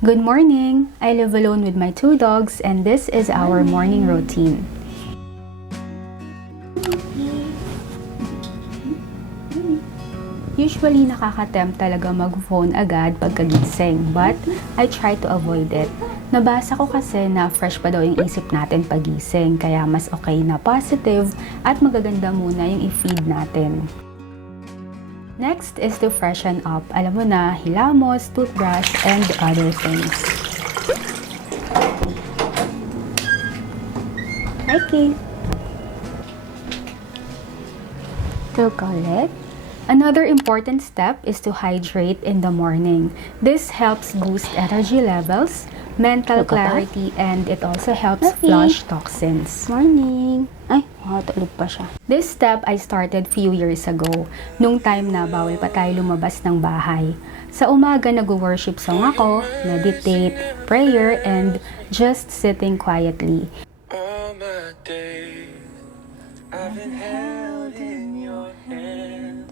Good morning! I live alone with my 2 dogs and this is our morning routine. Usually nakaka-tempt talaga mag-phone agad pagkagising but I try to avoid it. Nabasa ko kasi na fresh pa daw yung isip natin pagising kaya mas okay na positive at magaganda muna yung i-feed natin. Next is to freshen up. Alam mo na, hilamos, toothbrush, and other things. Okay. To collect. Another important step is to hydrate in the morning. This helps boost energy levels, mental clarity, and it also helps flush toxins. Morning! Ay, makatulog pa siya. This step I started few years ago, nung time na bawal pa tayo lumabas ng bahay. Sa umaga nag-worship song ako, meditate, prayer, and just sitting quietly. All my days, I've been held in your hand.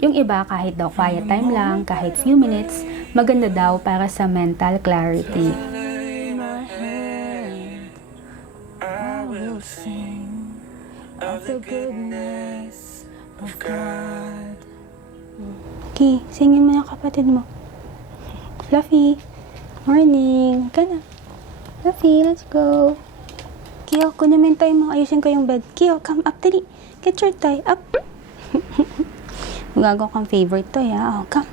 Yung iba kahit daw quiet time lang, kahit few minutes, maganda daw para sa mental clarity. Lay my hand, I will sing of the goodness of God. Okay, singin mo na kapatid mo. Fluffy, morning. Ka na. Fluffy, let's go. Kio, kunin mo yung toy mo. Ayusin ko yung bed. Kio, come up, dali. Get your toy, up. Magagawa kang favorite toy, ha? Oh, come.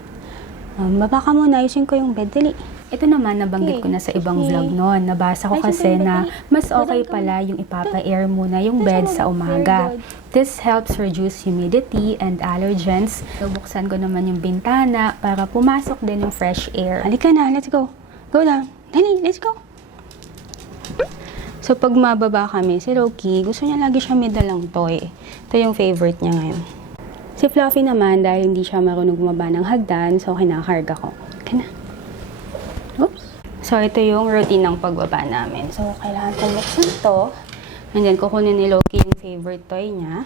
Baba ka muna. Ayusin ko yung bed, dali. Ito naman, nabanggit ko na sa ibang vlog noon. Nabasa ko kasi na mas okay pala yung ipapa-air muna yung bed sa umaga. This helps reduce humidity and allergens. Buksan ko naman yung bintana para pumasok din yung fresh air. Halika na, let's go. Go down. Dali, let's go. So, pag mababa kami, si Loki, gusto niya lagi siya may dalang toy. Ito yung favorite niya ngayon. Si Fluffy naman, dahil hindi siya marunong bumaba ng hagdan, so kinakarga ko. Kana. Oops. So, ito yung routine ng pagbaba namin. So, kailangan kong buksan to. And then, kukunin ni Loki yung favorite toy niya.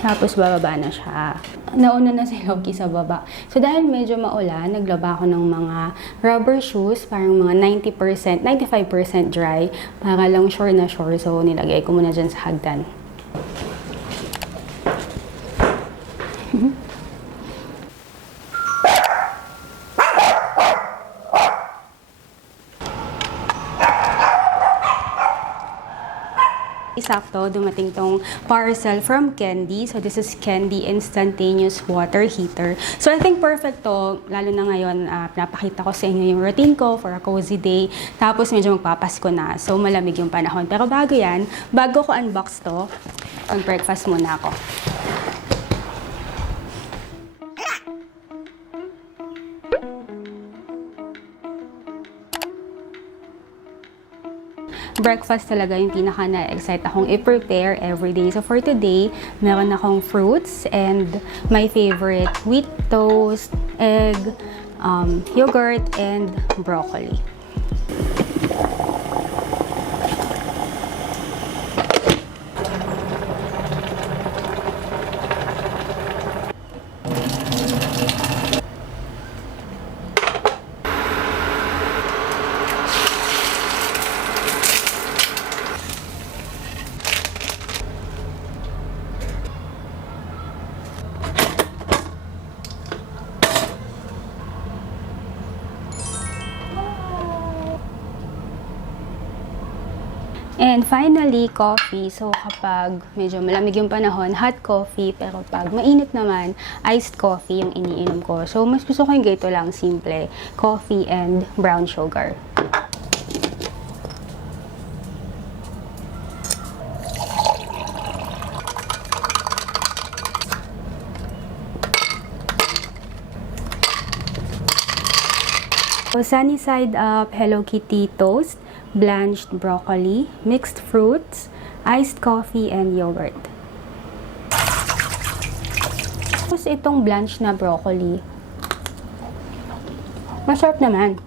Tapos, bababa na siya. Nauna na si Loki sa baba. So, dahil medyo maulan, naglaba ako ng mga rubber shoes, parang mga 90%, 95% dry, para lang sure na sure. So, nilagay ko muna dyan sa hagdan. Sakto, dumating tong parcel from Candy. So, this is Candy Instantaneous Water Heater. So, I think perfect to, lalo na ngayon, napakita ko sa inyo yung routine ko for a cozy day. Tapos, medyo magpapasko na. So, malamig yung panahon. Pero bago yan, bago ko unbox to, mag-breakfast muna ako. Breakfast talaga yung pinaka na-excite akong i-prepare everyday. So for today, meron akong fruits and my favorite wheat toast, egg, yogurt, and broccoli. And finally, coffee. So, kapag medyo malamig yung panahon, hot coffee. Pero pag mainit naman, iced coffee yung iniinom ko. So, mas gusto ko yung ganito lang, simple. Coffee and brown sugar. So, sunny side up, Hello Kitty toast, blanched broccoli, mixed fruits, iced coffee, and yogurt. Tapos itong blanched na broccoli, masarap naman.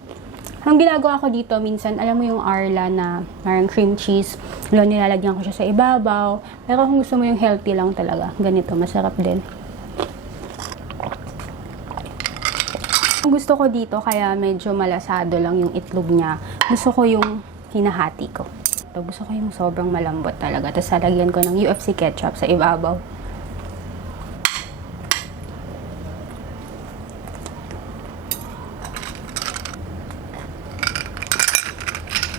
Ang ginagawa ko dito, minsan, alam mo yung Arla na parang cream cheese, nilalagyan ko siya sa ibabaw. Pero kung gusto mo yung healthy lang talaga, ganito, masarap din. Gusto ko dito kaya medyo malasado lang yung itlog niya. Gusto ko yung hinahati ko. Ito, gusto ko yung sobrang malambot talaga. Tapos lalagyan ko ng UFC ketchup sa ibabaw.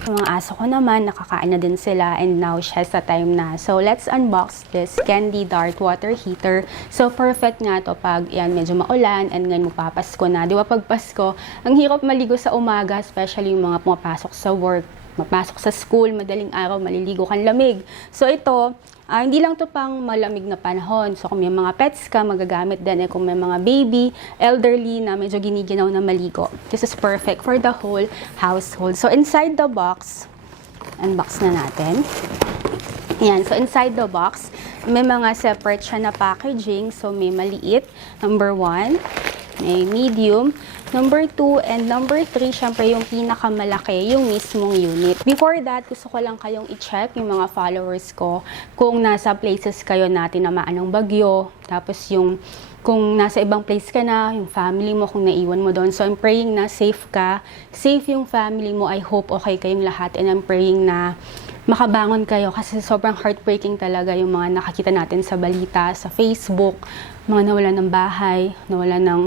Yung mga aso ko naman, nakakain na din sila and now siesta time na. So, let's unbox this Candy Dart Water Heater. So, perfect nga to pag yan, medyo maulan and ngayon magpapasko na. Di ba pag Pasko, ang hirap maligo sa umaga, especially yung mga pumapasok sa work, mapasok sa school, madaling araw, maliligo kang lamig. So, ito, hindi lang to pang malamig na panahon. So, kung may mga pets ka, magagamit din. Kung may mga baby, elderly na medyo giniginaw na maligo. This is perfect for the whole household. So, inside the box, unbox na natin. Ayan, so inside the box, may mga separate siya na packaging. So, may maliit, number 1, may medium, number 2, and number 3, syempre yung pinakamalaki, yung mismong unit. Before that, gusto ko lang kayong i-check yung mga followers ko kung nasa places kayo na tinamaan ng bagyo, tapos yung kung nasa ibang place ka na, yung family mo, kung naiwan mo doon. So, I'm praying na safe ka, safe yung family mo. I hope okay kayong lahat, and I'm praying na makabangon kayo kasi sobrang heartbreaking talaga yung mga nakakita natin sa balita, sa Facebook, mga nawalan ng bahay, nawalan ng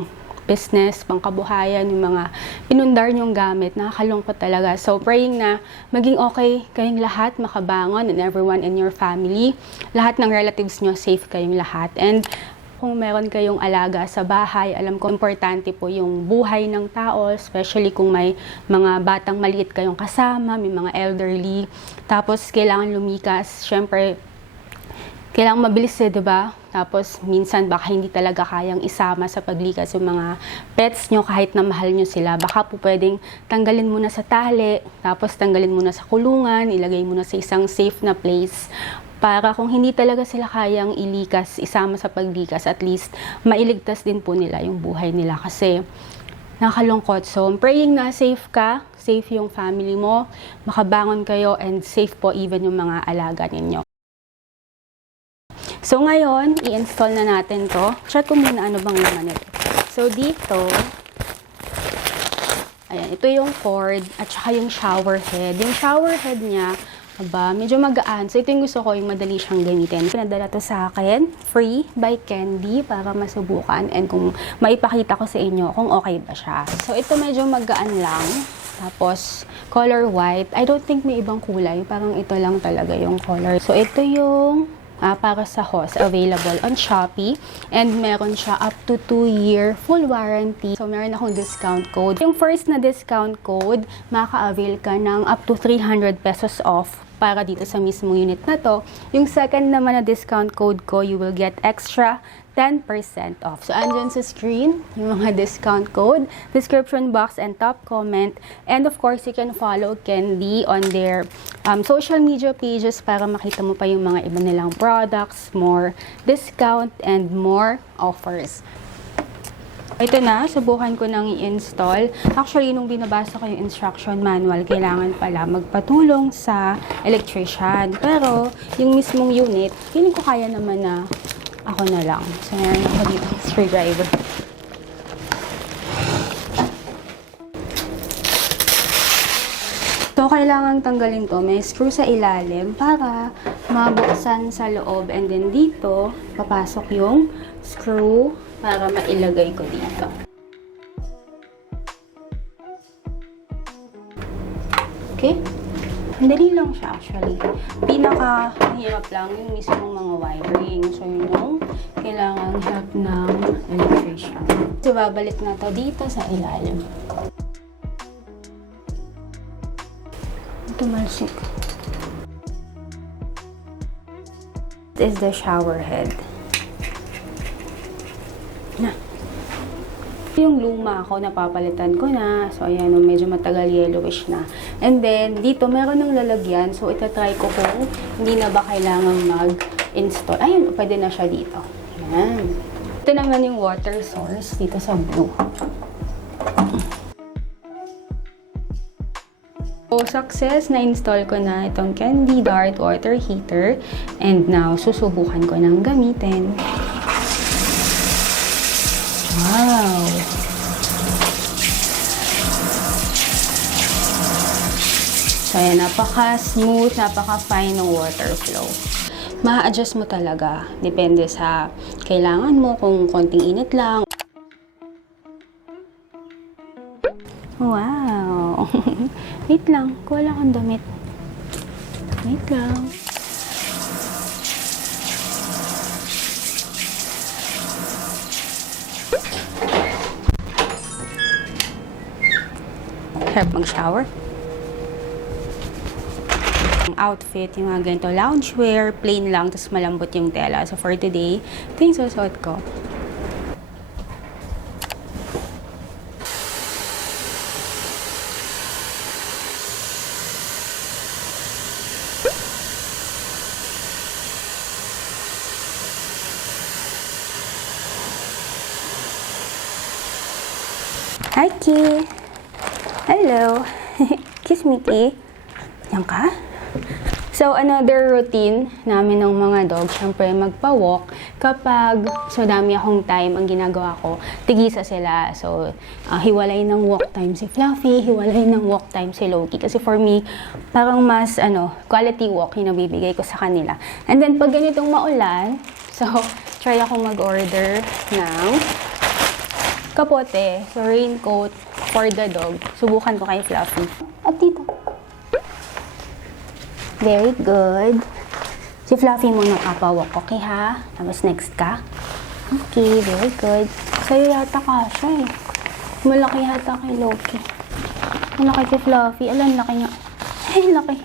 business, pangkabuhayan, yung mga pinundar nyong gamit, nakakalungkot talaga. So, praying na maging okay kayong lahat, makabangon, and everyone in your family. Lahat ng relatives nyo, safe kayong lahat. And kung meron kayong alaga sa bahay, alam ko importante po yung buhay ng tao, especially kung may mga batang maliit kayong kasama, may mga elderly. Tapos, kailangan lumikas. Syempre, kailangan mabilis diba? Tapos, minsan baka hindi talaga kayang isama sa paglikas yung mga pets nyo kahit na mahal nyo sila. Baka po pwedeng tanggalin muna sa tali, tapos tanggalin muna sa kulungan, ilagay muna sa isang safe na place. Para kung hindi talaga sila kayang ilikas, isama sa paglikas, at least mailigtas din po nila yung buhay nila. Kasi nakalungkot. So, I'm praying na safe ka, safe yung family mo, makabangon kayo, and safe po even yung mga alaga ninyo. So, ngayon, i-install na natin to. Check ko muna ano bang laman nito. So, dito, ayan, ito yung cord at saka yung shower head. Yung shower head niya, medyo magaan. So, ito yung gusto ko, yung madali siyang gamitin. Pinadala to sa akin, free by Candy, para masubukan and kung maipakita ko sa inyo kung okay ba siya. So, ito medyo magaan lang. Tapos, color white. I don't think may ibang kulay. Parang ito lang talaga yung color. So, ito yung para sa hose, available on Shopee. And meron siya up to 2-year full warranty. So, meron akong discount code. Yung first na discount code, maka-avail ka ng up to 300 pesos off para dito sa mismong unit na to. Yung second naman na discount code ko, you will get extra 10% off. So, andyan sa screen, yung mga discount code, description box, and top comment. And of course, you can follow Candy on their social media pages para makita mo pa yung mga iba nilang products, more discount, and more offers. Ito na, subukan ko nang i-install. Actually, nung binabasa ko yung instruction manual, kailangan pala magpatulong sa electrician. Pero, yung mismong unit, feeling ko kaya naman na ako na lang. So, meron ako dito screwdriver. So, kailangan tanggalin to. May screw sa ilalim para mabuksan sa loob. And then dito, papasok yung screw para mailagay ko dito. Okay? Dali lang siya actually. Pinaka-hirap lang yung mismong mga wiring. So, yun yung kailangan help ng electrician. So, babalik na to dito sa ilalim. Tumalsik. This is the shower head. Na. Yung luma ko, napapalitan ko na. So, ayan, medyo matagal yellowish na. And then, dito, meron ng lalagyan. So, itatry ko kung hindi na ba kailangang mag-install. Ayun, pwede na siya dito. Ayan. Ito naman yung water source dito sa blue. So, success, na-install ko na itong Candy Dart Water Heater. And now, susubukan ko ng gamitin. Wow! Ayan, napaka-smooth, napaka-fine ng water flow. Ma-adjust mo talaga. Depende sa kailangan mo, kung konting init lang. Wow! Wait lang, kuha lang akong damit. Wait lang. Harap mag-shower. Ang outfit, yung mga ganito, loungewear, plain lang, tapos malambot yung tela. So for today, ito yung susuot ko. Hi, Ki! Hello! Kiss me, Ki. Yan ka? So, another routine namin ng mga dog, syempre magpa-walk. Kapag so dami akong time, ang ginagawa ko, tigisa sila. So, hiwalay ng walk time si Fluffy, hiwalay ng walk time si Loki. Kasi for me, parang mas quality walk yung nabibigay ko sa kanila. And then, pag ganitong maulan, so, try ako mag-order ng kapote, so raincoat for the dog. Subukan ko kay Fluffy. At dito. Very good. Si Fluffy muna kapawak, okay ha? Tapos next ka. Okay, very good. Sa'yo yata kasha eh. Malaki yata kay Loki. Malaki kay Fluffy. Alam, laki nga. Ay, laki.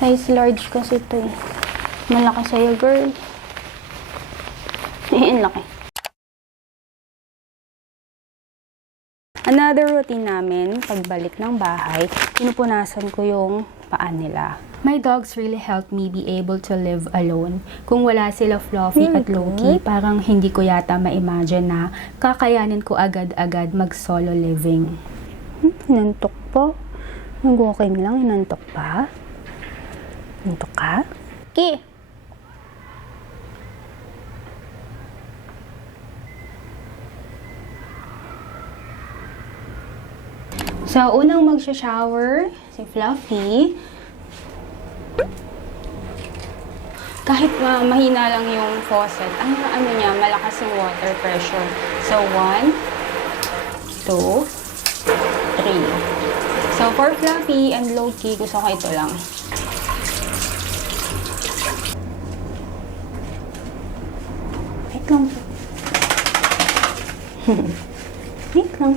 Size large kasi ito eh. Malaki sa'yo, girl. Ay, laki. Another routine namin, pagbalik ng bahay, pinupunasan ko yung paa nila. My dogs really help me be able to live alone. Kung wala sila Fluffy at Loki, parang hindi ko yata ma-imagine na kakayanin ko agad-agad mag-solo living. Inantok po. Nag-walking lang, inantok pa. Inantok ka? Ki! So, unang mag-shower, si Fluffy. Kahit mahina lang yung faucet, ang niya, malakas yung water pressure. So, 1, 2, 3. So, for Fluffy and Loki, gusto ko ito lang. Wait lang. Wait lang.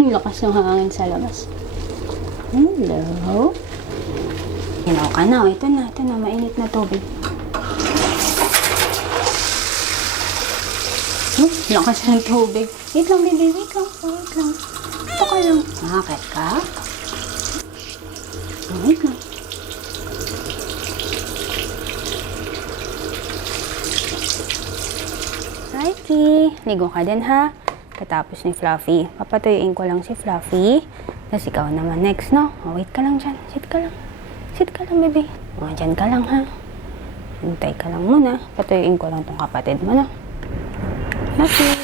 Ang lakas ng hangin sa labas. Hello? Hinaw ka na. Ito na. Mainit na tubig. Lakas ng tubig. Wait lang, baby. Wait lang. Ito ka lang. Nakakit ka? Wait lang. Mikey, ligo ka din ha. Katapos ni Fluffy. Papatuyuin ko lang si Fluffy. Tapos ikaw naman next, no? Oh, wait ka lang dyan. Sit ka lang. Sit ka lang, baby. O, dyan ka lang, ha? Hintay ka lang muna. Patuyuin ko lang tong kapatid mo, no? Fluffy.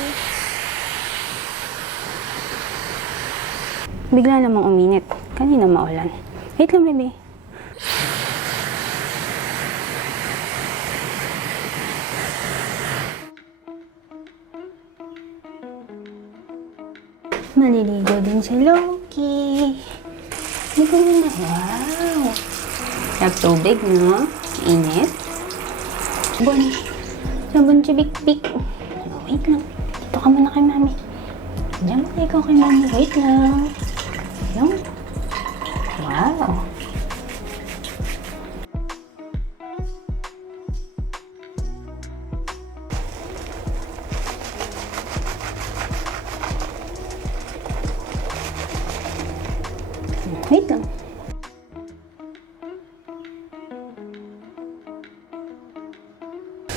Bigla namang uminit. Kanina maulan. Wait lang, baby. Maliligo din si Loki. Ligo mo na. Wow! Sarap tubig, no? Init. Sabon chibik-bik. Oh, wait lang. Dito ka muna kay mami. Diyan mo ikaw kay mami. Wait lang. Yan. Wow! Wait lang.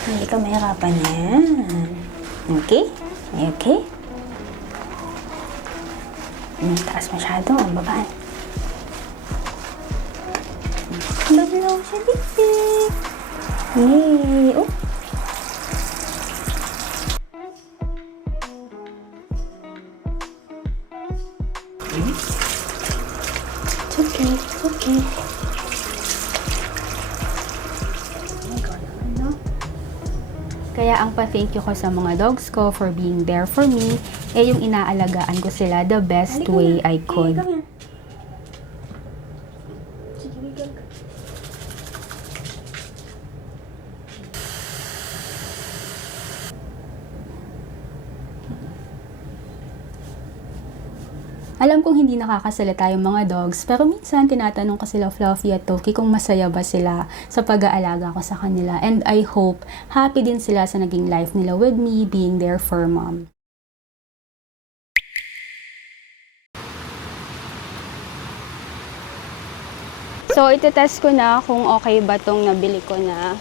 Hindi ka mahirapan yan. Okay? Are you okay? Taas masyado. Ang babaan. Babalaw siya, baby. Yay! Oh! Okay. Ano? Kaya ang pa-thank you ko sa mga dogs ko for being there for me, yung inaalagaan ko sila the best way I could. Alam kong hindi nakakasalita yung mga dogs, pero minsan tinatanong ko sila Fluffy at Toki kung masaya ba sila sa pag-aalaga ko sa kanila. And I hope happy din sila sa naging life nila with me being their fur mom. So, itetest ko na kung okay ba tong nabili ko na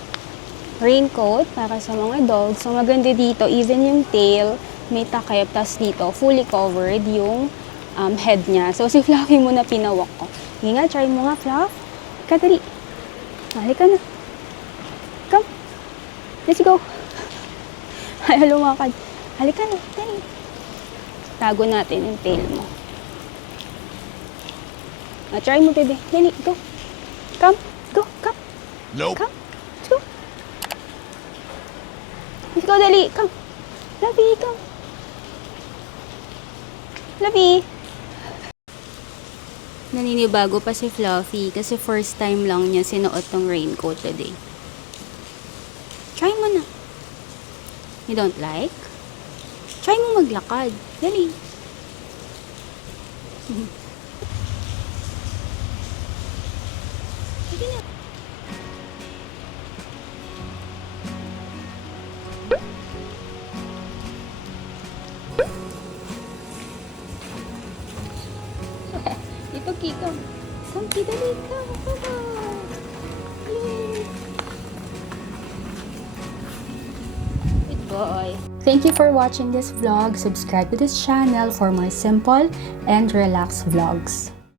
raincoat para sa mga dogs. So, maganda dito, even yung tail, may takip, tas dito, fully covered yung head niya. So, si Fluffy muna pinawak ko. Hindi nga, try mo nga, Fluff. Kadali. Halika na. Come. Let's go. Ay, lumakad. Halika na. Dali. Tago natin yung tail mo. Try mo, bebe. Dali, go. Come. Go. Come. Nope. Come. Let's go. Let's go, dali. Come. Fluffy, come. Fluffy. Naninibago pa si Fluffy kasi first time lang niya sinuot tong raincoat today. Try mo na. You don't like? Try mo maglakad. Dali. Sige na. Ito, Kiko. Sampi, dali ka. Good boy. Thank you for watching this vlog. Subscribe to this channel for more simple and relaxed vlogs.